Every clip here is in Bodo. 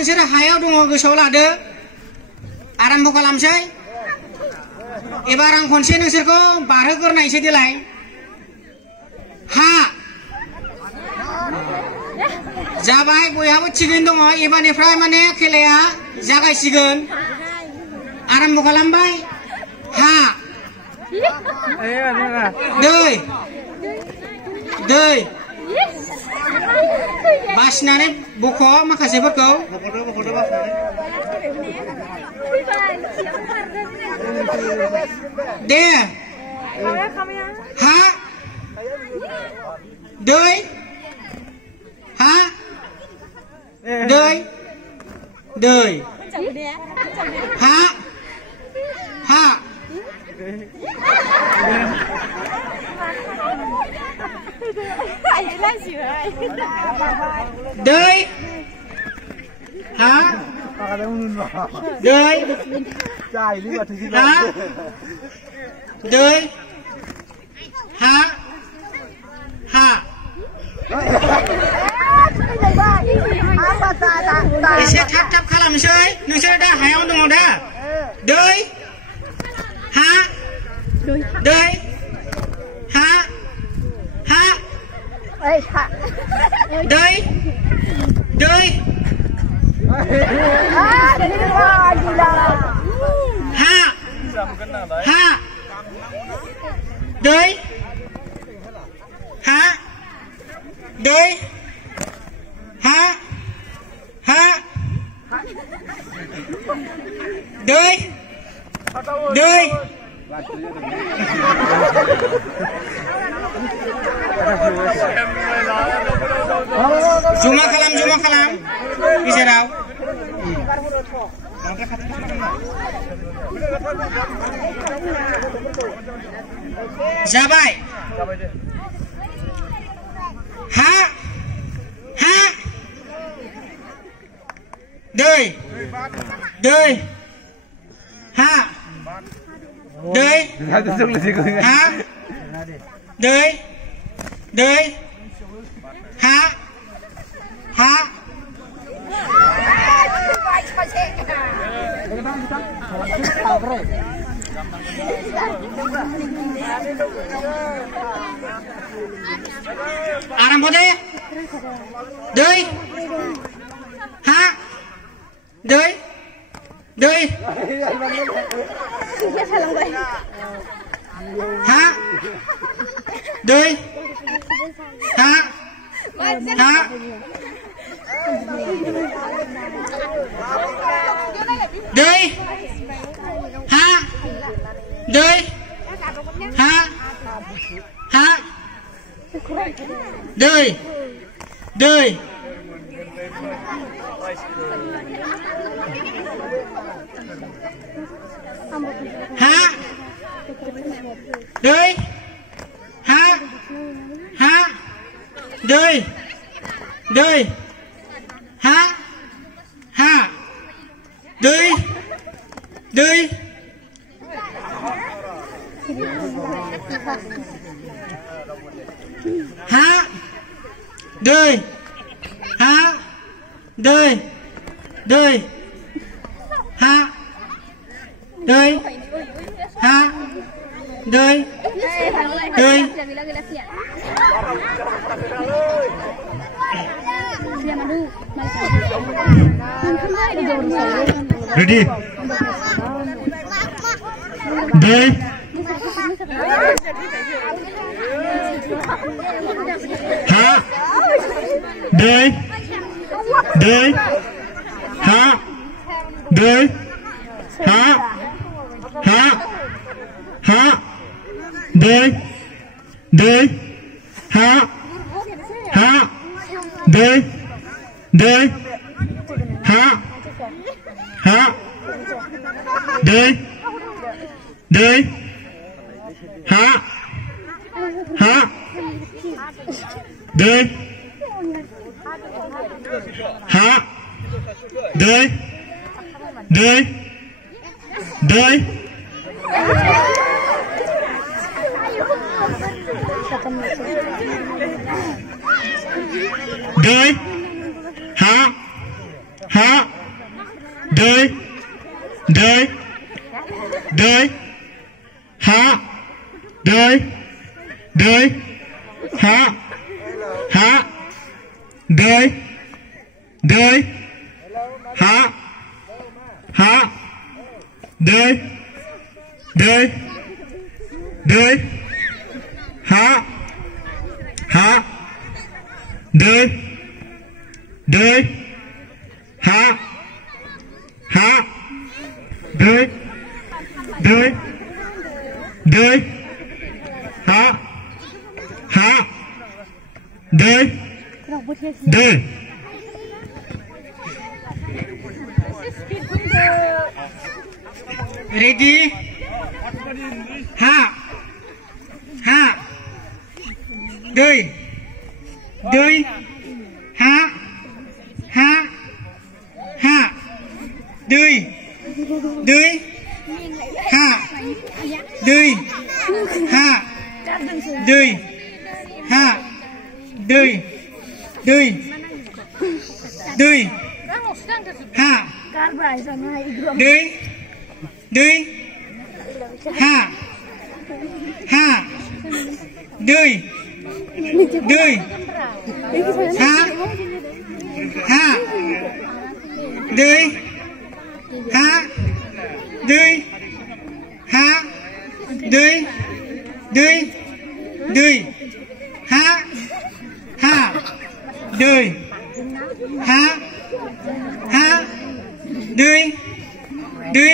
नोंसोरो हायाव दङ गोसोआव लादो आराम्भ खालामसै एबार आं खनसे नोंसोरखौ बारहोग्रोनायसै देलाय हा जाबाय बयहाबो थिगैनो दङ एबारनिफ्राय माने खेलाया जागायसिगोन आराम्भ खालामबाय हा दै दै बासिनानै बख' माखासेफोरखौ दे हा दै ha दै दै ha ha दै ha दै ha दै ha ha एसे थाब थाब खालामसै नोंसोर दा हायाव दङ दा दै हा दै हा हा दै दै ha ha दै ha दै ha ha दै दै juma kalam गेजेराव जाबाय हा हा दै दै ha दै ha दै दै ha ha आराम्भ दे दै ha दै दै ha दै ha ha दै ha दै ha ha दै दै ha दै ha ha दै दै ha ha दै दै ha दै ha दै दै ha दै ha दै दै ready दै ha दै दै ha दै ha ha ha दै दै ha ha दै दै ha ha दै दै ha ha दै ha दै दै दै दै ha ha दै दै दै हा दै दै ha ha दै दै ha ha दै दै दै ha ha दै दै ha ha दै दै दै ha ha दै दै ready ha ha दै दै ha ha ha दै दै ha दै ha दै ha दै दै दै ha दै दै ha ha दै दै ha ha दै ha दै ha दै दै दै ha ha दै ha ha दै दै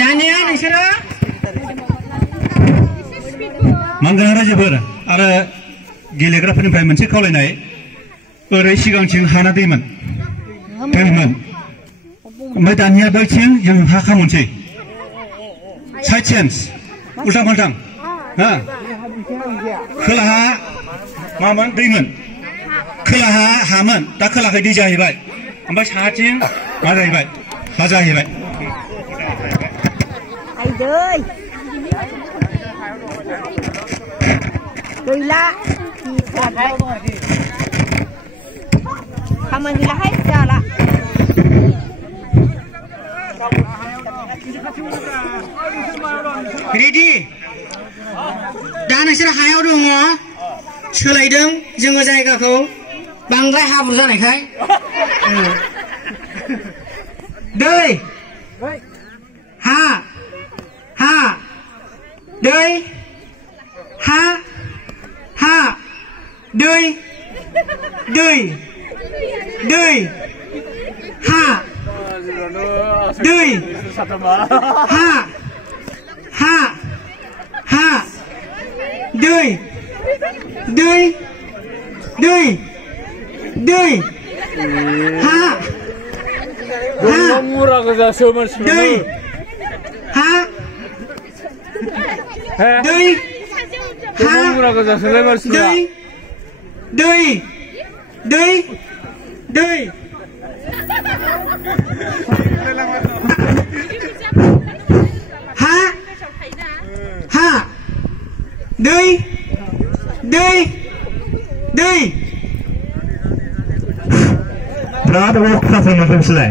दानिया नोंसोरो मांगां रायजोफोर आरो गेलेग्राफोरनिफ्राय मोनसे खावलायनाय ओरै सिगांथिं हाना दैमोन ओमफ्राय दानिया बैथिं जों हा खामनोसै साइड चेन्ज उल्टां फाल्टां हा खोलाहा मामोन दैमोन खोलाहा हामोन दा खोलाखै दै जाहैबाय ओमफ्राय साहाथिं मा जाहैबाय हा जाहैबाय गैला खामानि गैलाहाय जाला रेडि दा नोंसोर हायाव दङ सोलायदों जोङो जायगाखौ बांद्राय हाब्रु जानायखाय दै हा हा दै हा हा दै दै दै ha दै ha ha ha दै दै दै दै ha ha murah goजासो मानसिफोर दै ha दै ha murah goजासोलाय मानसिफोरा दै दै दै दै ha ha दै दै दै Berapa waktu sampai selesai?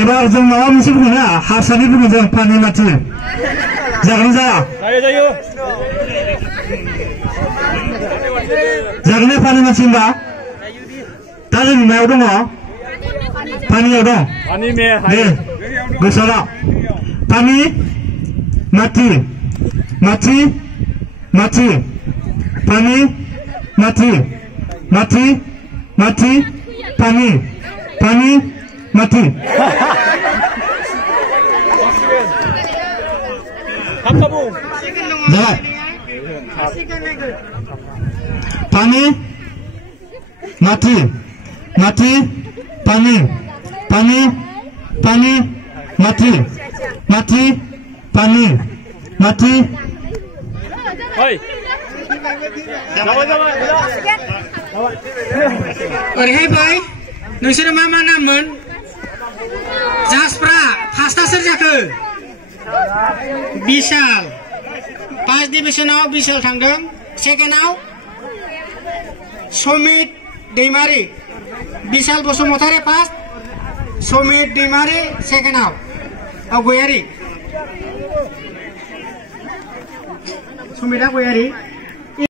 Ebar जों माबा मोनसे बुङोना हारसानि बुङो जों पानि माथि जागोन जाया जागोन पानि माथि होनबा दा जों मायाव दङ पानियाव दं दे गोसोआव ला पानि माथि माथि माथि पानि माथि माथि माथि पानि पानि माथि जाबाय पानि माथि माथि पानि पानि पानि माथि माथि पानि माथि ओरैहाय फै नोंसोरो मा मा नाममोन जास्फ्रा फार्स्टआ सोर जाखो बिशाल फार्स्ट डिभिजनाव बिशाल थांदों सेकेन्डआव समित दैमारि बिशाल बसुमतारी फार्स्ट समित दैमारि सेकेन्डआव गयारि समिता गयारि